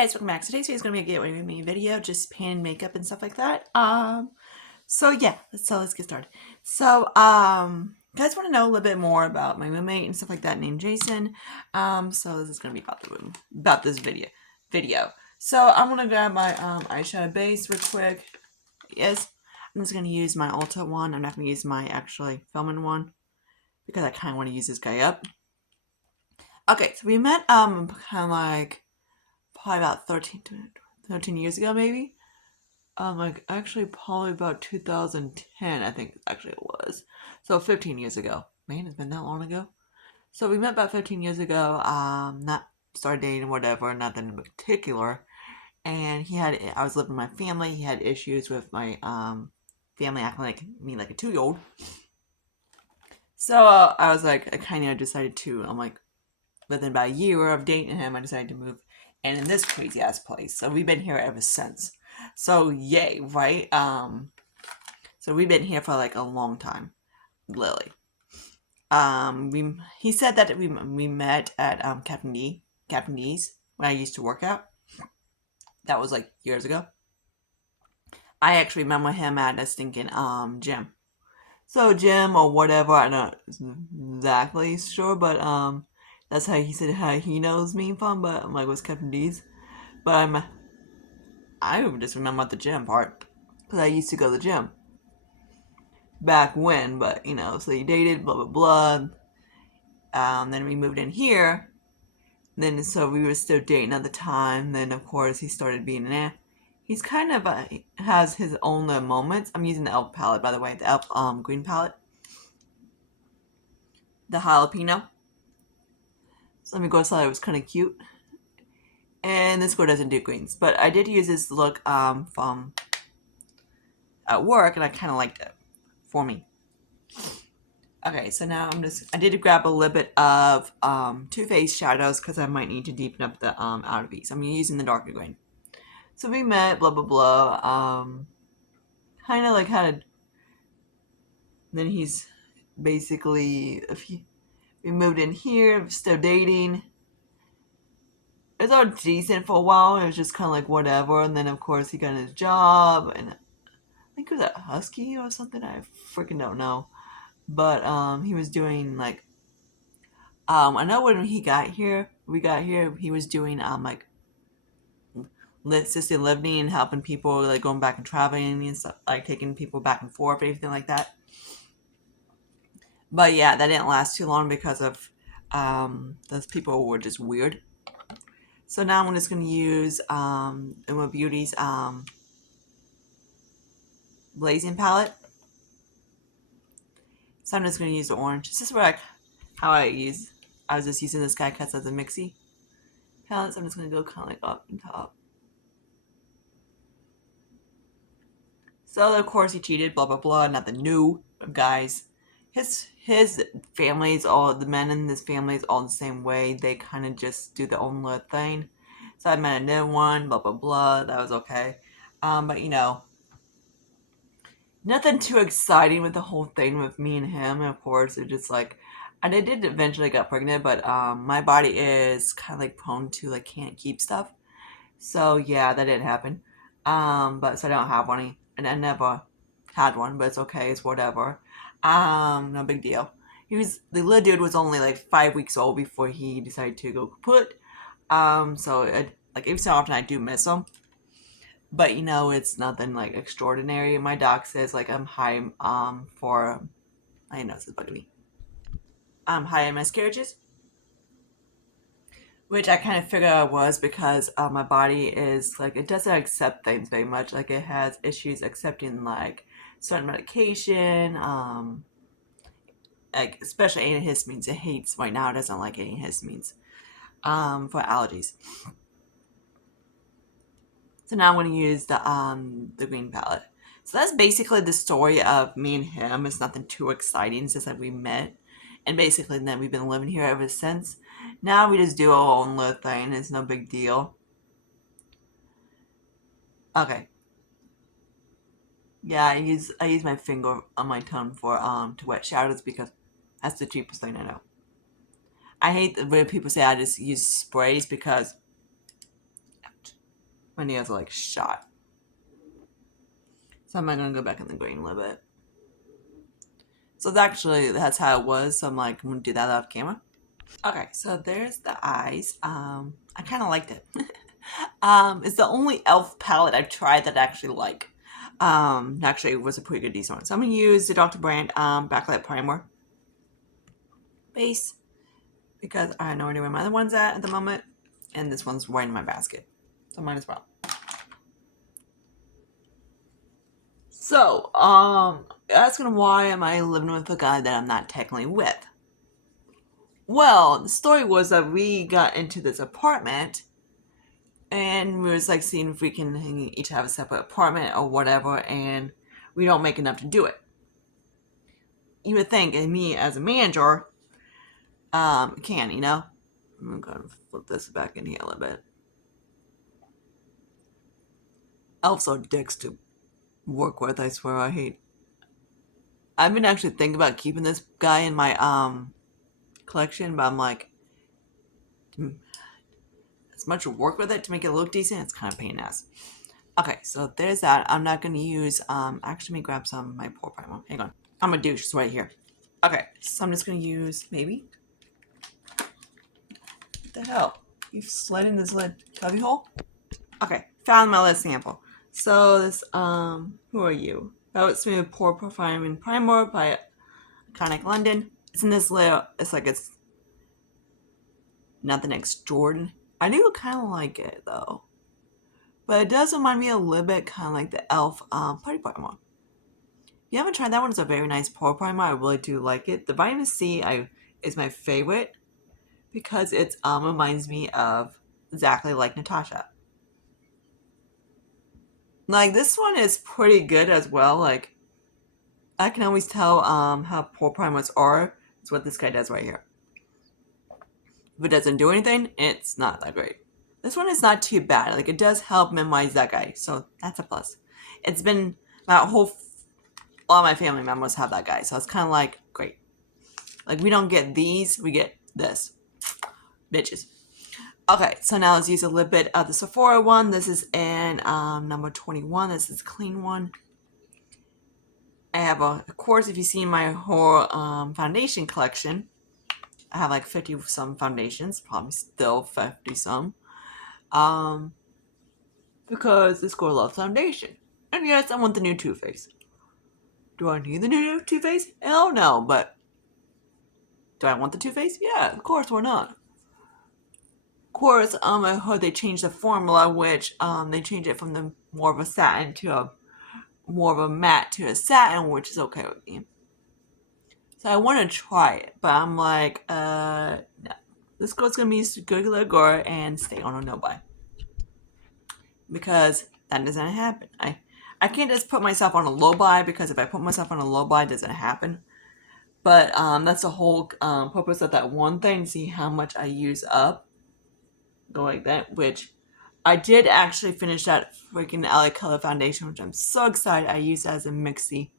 Guys, welcome back. So today's video is gonna be a get ready with me video, just painting makeup and stuff like that. So yeah, let's get started. So guys want to know a little bit more about my roommate and stuff like that named Jason. So this is gonna be about this video. So I'm gonna grab my eyeshadow base real quick. Yes, I'm just gonna use my Ulta one. I'm not gonna use my actually filming one because I kind of want to use this guy up. Okay, so we met kind of like probably about 13 years ago, maybe. Like actually probably about 2010, I think actually it was. So 15 years ago. Man, it's been that long ago. So we met about 15 years ago. Not started dating, whatever, nothing in particular. And I was living with my family. He had issues with my family acting like me like a 2-year-old. So I was like, I kind of decided to. I'm like, within about a year of dating him, I decided to move and in this crazy ass place. So we've been here ever since. So yay, right? So we've been here for like a long time, literally. He said that we met at Captain D's when I used to work out. That was like years ago. I actually remember him at a stinking gym. So gym or whatever, I'm not exactly sure, but that's how he said how he knows me from. But I'm like, what's Captain D's? But I just remember the gym part because I used to go to the gym back when. But so he dated, blah blah blah. Then we moved in here. Then so we were still dating at the time. Then of course he started being He's kind of has his own moments. I'm using the elf palette, by the way, the elf green palette, the jalapeno. So let me go outside. It was kind of cute. And this girl doesn't do greens, but I did use this look from at work, and I kind of liked it for me. Okay, so now I did grab a little bit of Too Faced shadows because I might need to deepen up the outer piece. I'm using the darker green. So we met, blah blah blah. Kind of like had a. Then he's basically we moved in here, still dating. It was all decent for a while. It was just kind of like whatever, and then of course he got his job, and I think it was a Husky or something. I freaking don't know, but he was doing like I know when we got here, he was doing like assisted living and helping people, like going back and traveling and stuff, like taking people back and forth, everything like that. But yeah, that didn't last too long because of those people were just weird. So now I'm just gonna use Uma Beauty's Blazing palette. So I'm just gonna use the orange. This is how I was just using this guy cuts as a mixie palette. So I'm just gonna go kind of like up and top. So of course he cheated, blah blah blah. Nothing new, guys. His family's all the men in his family is all the same way. They kind of just do their own little thing. So I met a new one, blah blah blah. That was okay. But nothing too exciting with the whole thing with me and him. And of course, it just like I did eventually get pregnant, but my body is kind of like prone to like can't keep stuff. So yeah, that didn't happen. But so I don't have one, and I never had one, but it's okay. It's whatever. No big deal. The little dude was only like 5 weeks old before he decided to go kaput. So like every so often I do miss him, but it's nothing like extraordinary. My doc says like I'm high for I know this is bugging me. I'm high in miscarriages, which I kind of figured I was because my body is like it doesn't accept things very much. Like it has issues accepting like certain medication, like especially antihistamines. It hates right now. It doesn't like antihistamines for allergies. So now I'm going to use the green palette. So that's basically the story of me and him. It's nothing too exciting. It's just that we met, and basically then we've been living here ever since. Now we just do our own little thing. It's no big deal. Okay. Yeah, I use my finger on my tongue for to wet shadows because that's the cheapest thing I know. I hate when people say I just use sprays because My nails are like shot. So I'm not gonna go back in the green a little bit. So that's how it was. So I'm like, I'm gonna do that off camera. Okay, so there's the eyes. I kind of liked it. It's the only e.l.f. palette I've tried that I actually like. Actually, it was a pretty good decent one. So I'm gonna use the Dr. Brand backlight primer base because I have no idea where my other one's at the moment, and this one's right in my basket, so might as well. So, asking why am I living with a guy that I'm not technically with? Well, the story was that we got into this apartment and we was like seeing if we can each have a separate apartment or whatever, and we don't make enough to do it. You would think, and me as a manager, can, you know? I'm gonna flip this back in here a little bit. Elves are dicks to work with, I swear. I've been actually thinking about keeping this guy in my collection, but I'm like, as much work with it to make it look decent, it's kind of pain in the ass. Okay, so there's that. I'm not gonna use actually let me grab some of my pore primer. Hang on. I'm a douche, it's right here. Okay, so I'm just gonna use maybe. What the hell? You slid in this little cubby hole? Okay, found my list sample. So this who are you? Oh, it's me with Pore Profiling Primer by Iconic London. It's in this little, it's nothing extraordinary. I do kind of like it though. But it does remind me a little bit kind of like the e.l.f. Putty Primer. If you haven't tried that one, it's a very nice pore primer. I really do like it. The vitamin C is my favorite because it reminds me of exactly like Natasha. Like this one is pretty good as well. Like I can always tell how pore primers are. It's what this guy does right here. If it doesn't do anything, it's not that great. This one is not too bad. Like it does help minimize that guy, so that's a plus. It's been my whole all my family members have that guy, so it's kind of like great. Like we don't get these, we get this, bitches. Okay, so now let's use a little bit of the Sephora one. This is in number 21. This is a clean one. I have of course, if you see my whole foundation collection, I have like 50 some foundations, probably still 50 some. Because this girl loves foundation. And yes, I want the new Too Faced. Do I need the new Too Faced? Hell no, but do I want the Too Faced? Yeah, of course, why not? Of course, I heard they changed the formula, which they changed it from the more of a satin to a more of a matte to a satin, which is okay with me. So I want to try it, but I'm like, no. This girl's gonna be a good little girl and stay on a no buy. Because that doesn't happen. I can't just put myself on a low buy because if I put myself on a low buy, it doesn't happen. But that's the whole purpose of that one thing. See how much I use up. Go like that. Which I did actually finish that freaking LA Color Foundation, which I'm so excited. I used as a mixie.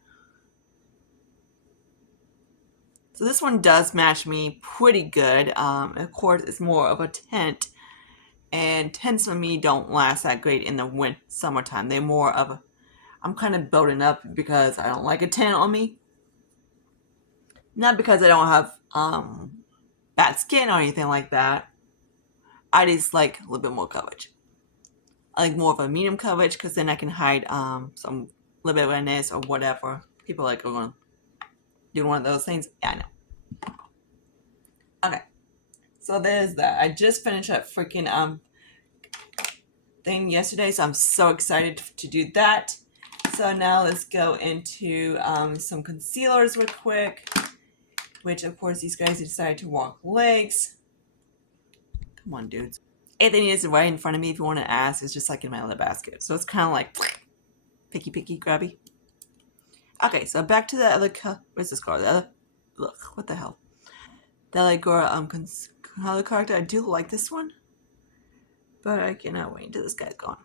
So this one does match me pretty good. Of course, it's more of a tint. And tints for me don't last that great in the summertime. They're more of a I'm kind of building up because I don't like a tint on me. Not because I don't have bad skin or anything like that. I just like a little bit more coverage. I like more of a medium coverage because then I can hide some little bit of redness or whatever. People like are going to do one of those things. Yeah, I know. Okay, so there's that. I just finished that freaking thing yesterday, so I'm so excited to do that. So now let's go into some concealers real quick, which of course these guys decided to walk legs. Come on, dudes. Anything is right in front of me if you want to ask. It's just like in my other basket. So it's kind of like picky, grabby. Okay, so back to the other, where's this card? The other, look, what the hell? The other girl, color character. I do like this one, but I cannot wait until this guy's gone.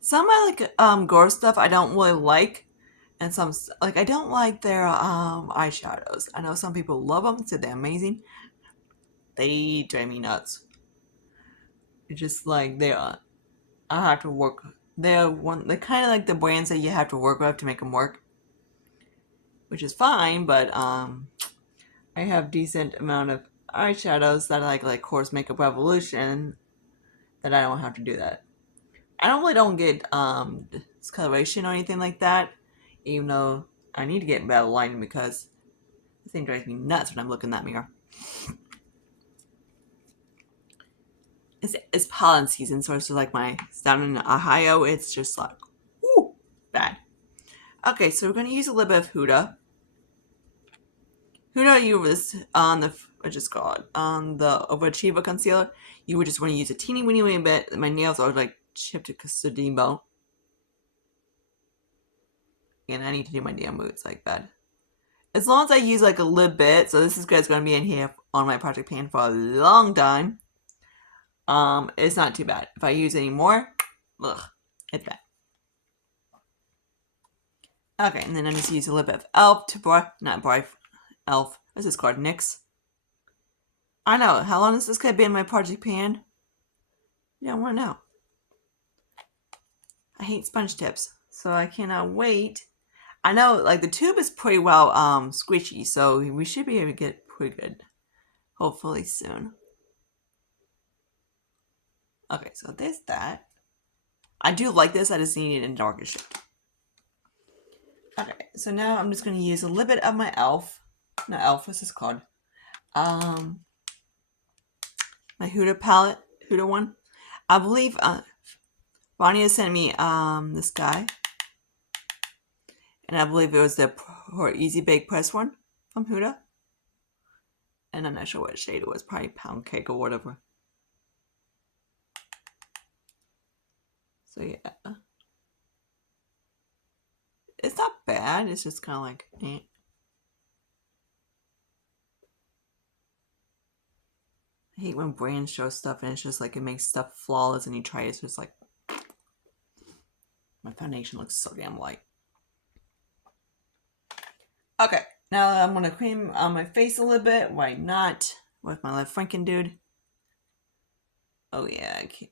Some of like girl stuff I don't really like, and some like I don't like their eyeshadows. I know some people love them, said they're amazing. They drive me nuts. It's just like I have to work. They're kind of like the brands that you have to work with to make them work, which is fine. But I have decent amount of eyeshadows that I like Course Makeup Revolution, that I don't have to do that. I don't get discoloration or anything like that, even though I need to get better lighting because this thing drives me nuts when I'm looking in that mirror. It's pollen season, so it's just like down in Ohio, it's just like, whoo, bad. Okay, so we're gonna use a little bit of Huda. Huda, you was on the what just called on the Overachiever concealer. You would just want to use a teeny weeny bit. My nails are like chipped to Custodimo, and I need to do my damn boots like that. As long as I use like a little bit, so this is going to be in here on my project pan for a long time. It's not too bad. If I use any more, ugh, it's bad. Okay, and then I'm just use a little bit of Elf to Elf. This is called NYX. I know. How long is this going to be in my project pan? You don't want to know. I hate sponge tips, so I cannot wait. I know, like the tube is pretty well squishy, so we should be able to get pretty good, hopefully soon. Okay, so there's that. I do like this. I just need it in darker shade. Okay, so now I'm just going to use a little bit of my what's this called? My Huda palette, Huda one. I believe Ronnie has sent me this guy. And I believe it was the Easy Bake Press one from Huda. And I'm not sure what shade it was, probably Pound Cake or whatever. So yeah. It's not bad, it's just kind of like, eh. I hate when brands show stuff and it's just like it makes stuff flawless and you try it, it's just like, my foundation looks so damn light. Okay, now I'm going to cream on my face a little bit. Why not? With my little Franken dude. Oh yeah, I can't.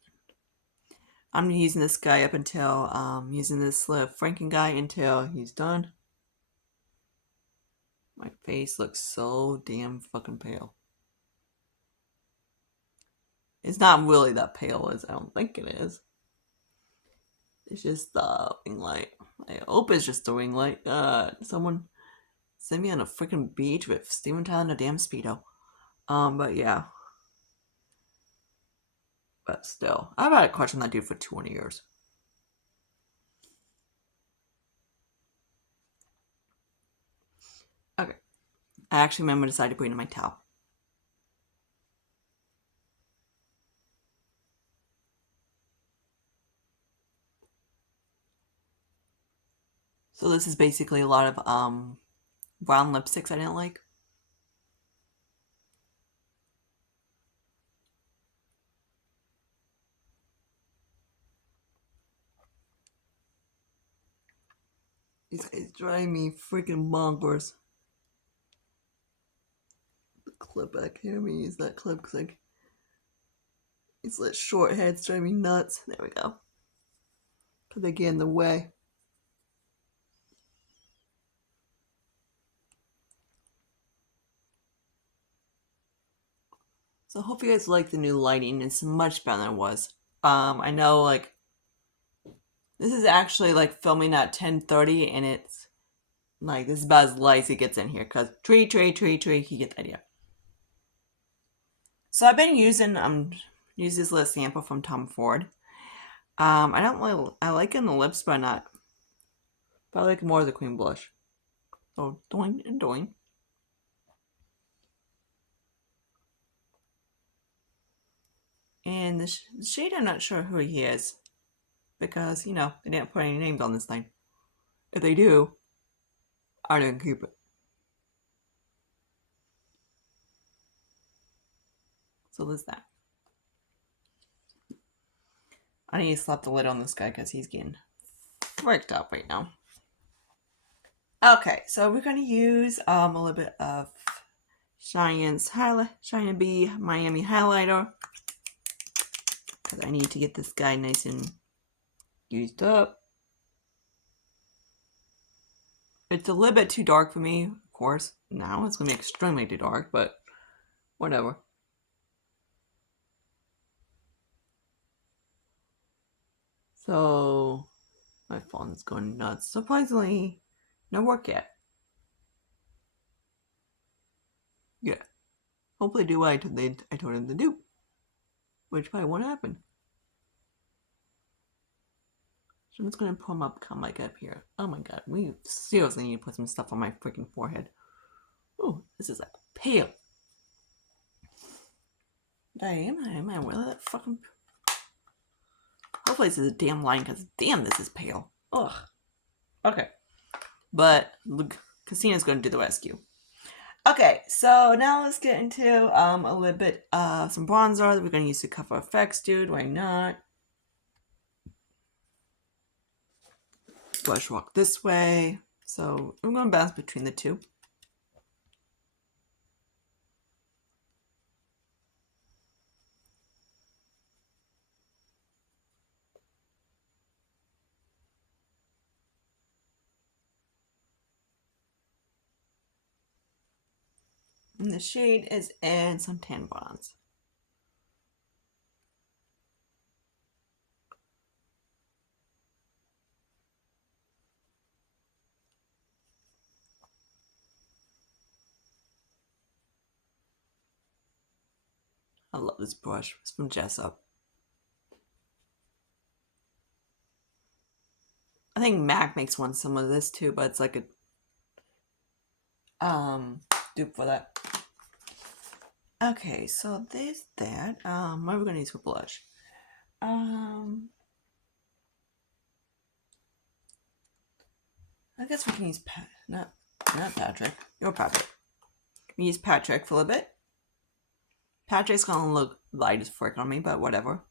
I'm using this guy up until, using this little Franken guy until he's done. My face looks so damn fucking pale. It's not really that pale as I don't think it is. It's just the ring light. I hope it's just the ring light. Someone send me on a freaking beach with Steven Tyler and a damn Speedo. But yeah. But still, I've had a crush on that dude for 20 years. Okay. I actually remember decided to put it in my towel. So this is basically a lot of brown lipsticks I didn't like. These guys drive me freaking bonkers. The clip, I can't even use that clip because like these little short heads drive me nuts. There we go. Because they get in the way. So I hope you guys like the new lighting. It's much better than it was. I know like this is actually like filming at 10:30 and it's like this is about as light as it gets in here because tree, you get the idea. So I've been using use this little sample from Tom Ford. I don't really I like it in the lips but not. But I like more of the cream blush. So doing and doing. And the shade, I'm not sure who he is. Because, you know, they didn't put any names on this thing. If they do, I didn't keep it. So there's that. I need to slap the lid on this guy because he's getting freaked up right now. Okay, so we're going to use a little bit of Shine B Miami highlighter. because I need to get this guy nice and used up. It's a little bit too dark for me, of course. Now it's going to be extremely too dark, but whatever. So, my phone's going nuts. Surprisingly, no work yet. Yeah. Hopefully do what I told him to do. Which probably won't happen. So I'm just going to pull him up, come like up here. Oh my god, we seriously need to put some stuff on my freaking forehead. Oh, this is like pale. Am I really that fucking... Hopefully this is a damn line, because damn, this is pale. Ugh. Okay. But Casina's going to do the rescue. Okay, so now let's get into a little bit some bronzer that we're going to use to cover effects, dude. Why not? Brush walk this way. So I'm going to bounce between the two. And the shade is in some tan bronze. I love this brush. It's from Jessup. I think MAC makes one some of this too, but it's like a dupe for that. Okay, so there's that. What are we gonna use for blush? I guess we can use not Patrick. You're Patrick. We use Patrick for a little bit. Patrick's gonna look light as frick on me, but whatever.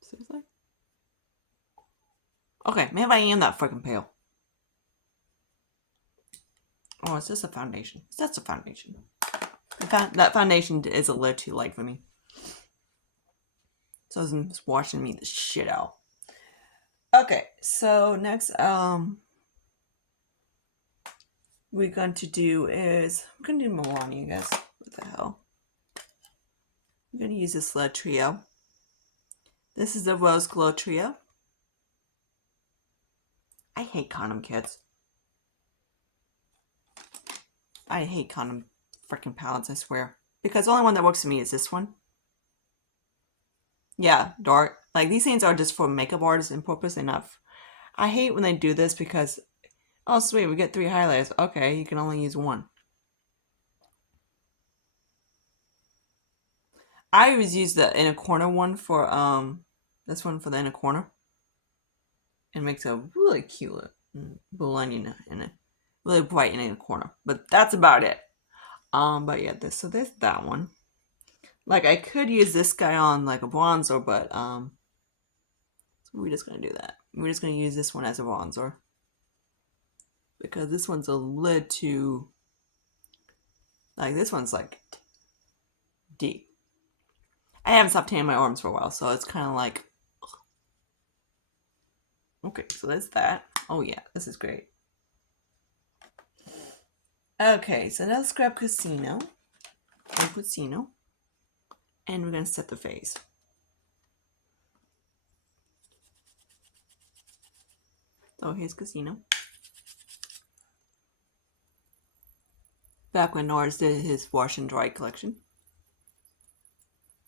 Seriously? Okay, maybe I am that freaking pale. Oh, is this a foundation? That's a foundation. That foundation is a little too light for me. So it's washing me the shit out. Okay, so next we're going to do is I'm gonna do Milani, I guess. What the hell? I'm gonna use this little trio. This is the Rose Glow Trio. I hate condom kits. I hate condom freaking palettes, I swear. Because the only one that works for me is this one. Yeah, dark. Like, these things are just for makeup artists and purpose enough. I hate when they do this because, oh sweet, we get 3 highlighters. Okay, you can only use 1. I always use the inner corner one for, this one for the inner corner. It makes a really cute blue onion in it. Really bright in the corner. But that's about it. But yeah, so there's that one. Like, I could use this guy on like a bronzer, but so we're just gonna do that. We're just gonna use this one as a bronzer because this one's a little too, like, this one's like deep. I haven't stopped tanning my arms for a while, so it's kind of like, ugh. Okay, so that's that. Oh yeah, this is great. Okay, so now let's grab Casino, and we're gonna set the face. So here's Casino. Back when Norris did his wash and dry collection.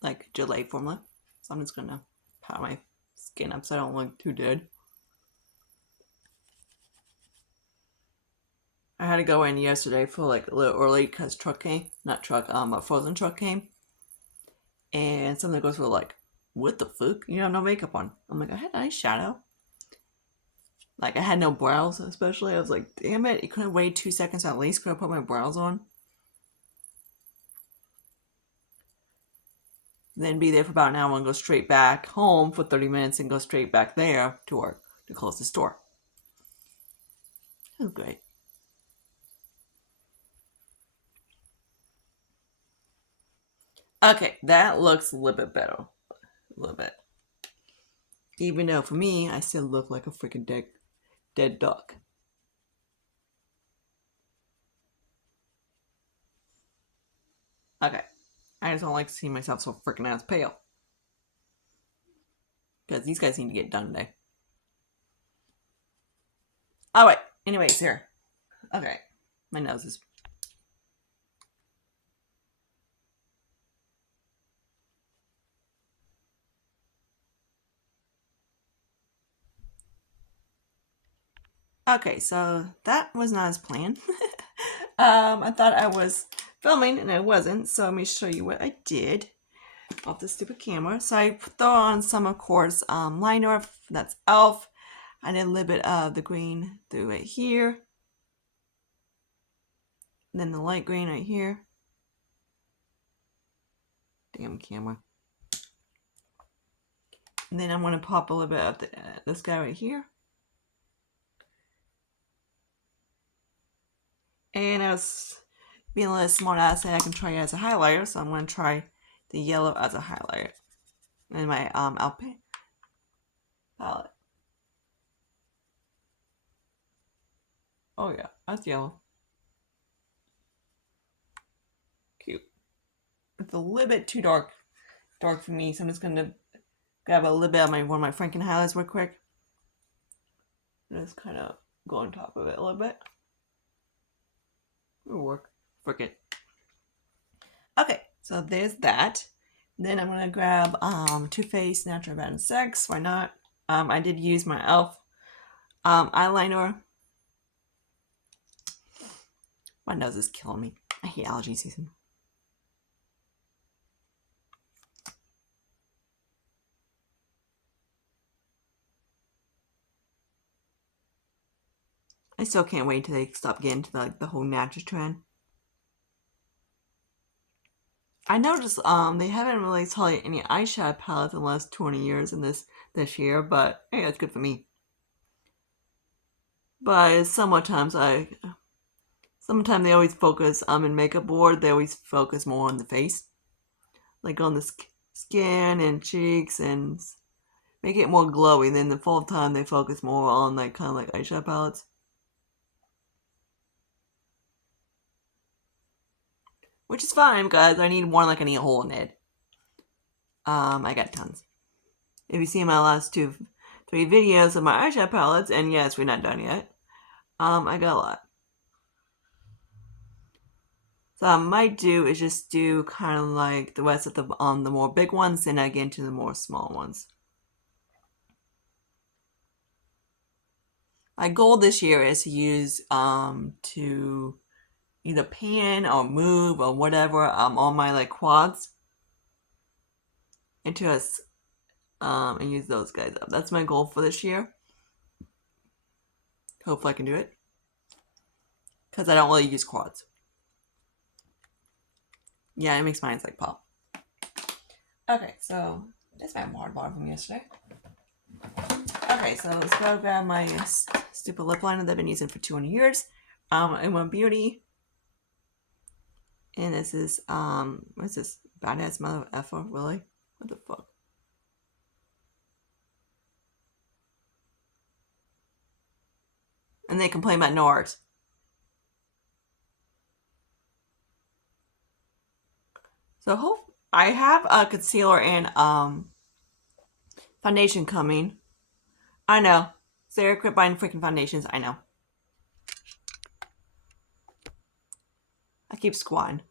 Like Gillette formula. So I'm just gonna pat my skin up so I don't look too dead. I had to go in yesterday for like a little early because a frozen truck came. And some of the girls were like, what the fuck? You have no makeup on. I'm like, I had eyeshadow. Like, I had no brows, especially. I was like, damn it, you couldn't wait 2 seconds at least. Could I put my brows on? Then be there for about an hour and go straight back home for 30 minutes and go straight back there to work to close the store. Oh, great. Okay, that looks a little bit better. A little bit. Even though for me, I still look like a freaking dead duck. Okay. I just don't like to see myself so freaking ass pale. Because these guys need to get done today. Oh, wait. Anyways, here. Okay. My nose is... Okay, so that was not as planned. I thought I was filming and I wasn't, so let me show you what I did off the stupid camera. So I throw on some, of course, liner, that's e.l.f. I did a little bit of the green through right here. And then the light green right here. Damn camera. And then I'm going to pop a little bit of this guy right here. And I was being a little smart ass, and I can try it as a highlighter, so I'm going to try the yellow as a highlighter in my e.l.f. palette. Oh yeah, that's yellow. Cute. It's a little bit too dark for me, so I'm just going to grab a little bit of one of my Franken highlights real quick. Just kind of go on top of it a little bit. It'll work. Frick it. Okay, so there's that. Then I'm gonna grab Too Faced Natural Bad and Sex. Why not? I did use my e.l.f. Eyeliner. My nose is killing me. I hate allergy season. I still can't wait till they stop getting to the whole natural trend. I noticed they haven't released hardly any eyeshadow palettes in the last 20 years in this year, but hey, that's good for me. But sometimes they always focus in makeup board, they always focus more on the face, like on the skin and cheeks, and make it more glowy. Then the fall time they focus more on like kind of like eyeshadow palettes. Which is fine because I need one like I need a hole in it. I got tons. If you see my last 3 videos of my eyeshadow palettes, and yes, we're not done yet. I got a lot. So I might do is just do kind of like the rest of the more big ones, then I get into the more small ones. My goal this year is to use to either pan or move or whatever all my like quads into us and use those guys up. That's my goal for this year. Hopefully I can do it. Because I don't really use quads. Yeah, it makes mine like pop. Okay, so that's my water bottle from yesterday. Okay, so let's go grab my stupid lip liner that I've been using for 200 years. M1 Beauty. And this is, what's this? Badass mother effer, really? What the fuck? And they complain about NARS. So I have a concealer and foundation coming. I know. Sarah, quit buying freaking foundations. I know. I keep squatting.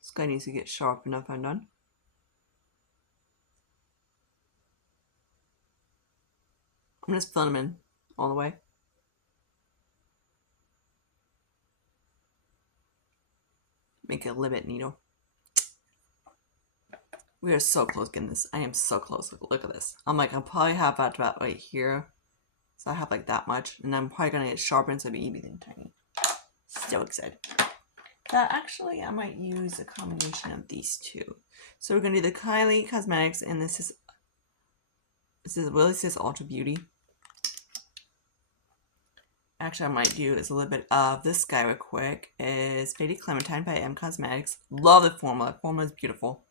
This guy needs to get sharp enough. I'm done. I'm just filling them in all the way. Make it a little bit neater. We are so close getting this. I am so close. Look at this. I'm probably have about right here. So I have like that much. And I'm probably going to get sharpened so it'll be even tiny. So excited. Actually, I might use a combination of these two. So we're gonna do the Kylie Cosmetics, and this is Willie says Ultra Beauty. Actually, I might do is a little bit of this guy real quick. Is Faded Clementine by M Cosmetics. Love the formula. The formula is beautiful.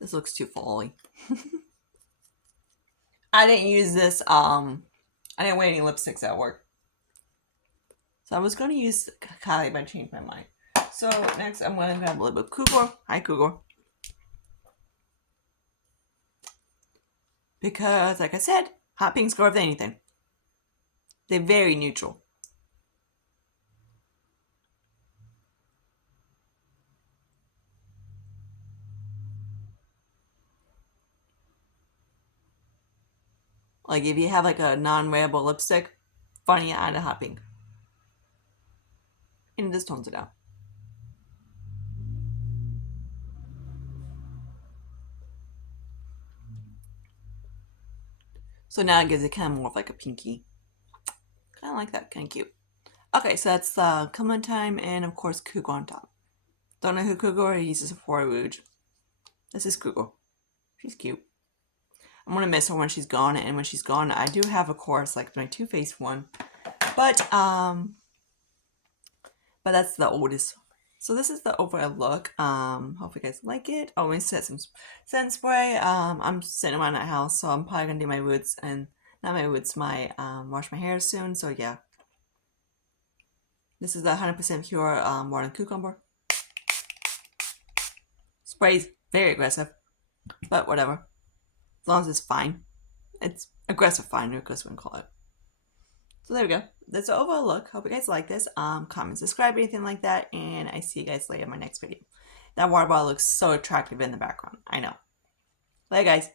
This looks too fally. I didn't use this. I didn't wear any lipsticks at work. So I was going to use Kylie, but I changed my mind. So next, I'm going to grab a little bit of Cougar. Hi, Cougar. Because, like I said, hot pinks go with anything. They're very neutral. Like if you have like a non-wearable lipstick, funny add a hot pink. And this tones it out. So now it gives it kind of more of like a pinky. Kind of like that, kind of cute. Okay, so that's Clementine and of course Cougar on top. Don't know who Cougar is, he's a Sephora Rouge. This is Cougar. She's cute. I'm gonna miss her when she's gone, and when she's gone, I do have, of course, like my Too Faced one, but that's the oldest. So this is the overall look. Hope you guys like it. Oh, we set some scent spray. I'm sitting around that house, so I'm probably gonna do my woods and not my woods, my wash my hair soon. So yeah, this is the 100% pure water cucumber. Spray's very aggressive, but whatever. As long as it's fine. It's aggressive fine, I guess we can call it. So there we go. That's the overall look. Hope you guys like this. Comment, subscribe, anything like that, and I see you guys later in my next video. That water bottle looks so attractive in the background. I know. Bye, guys.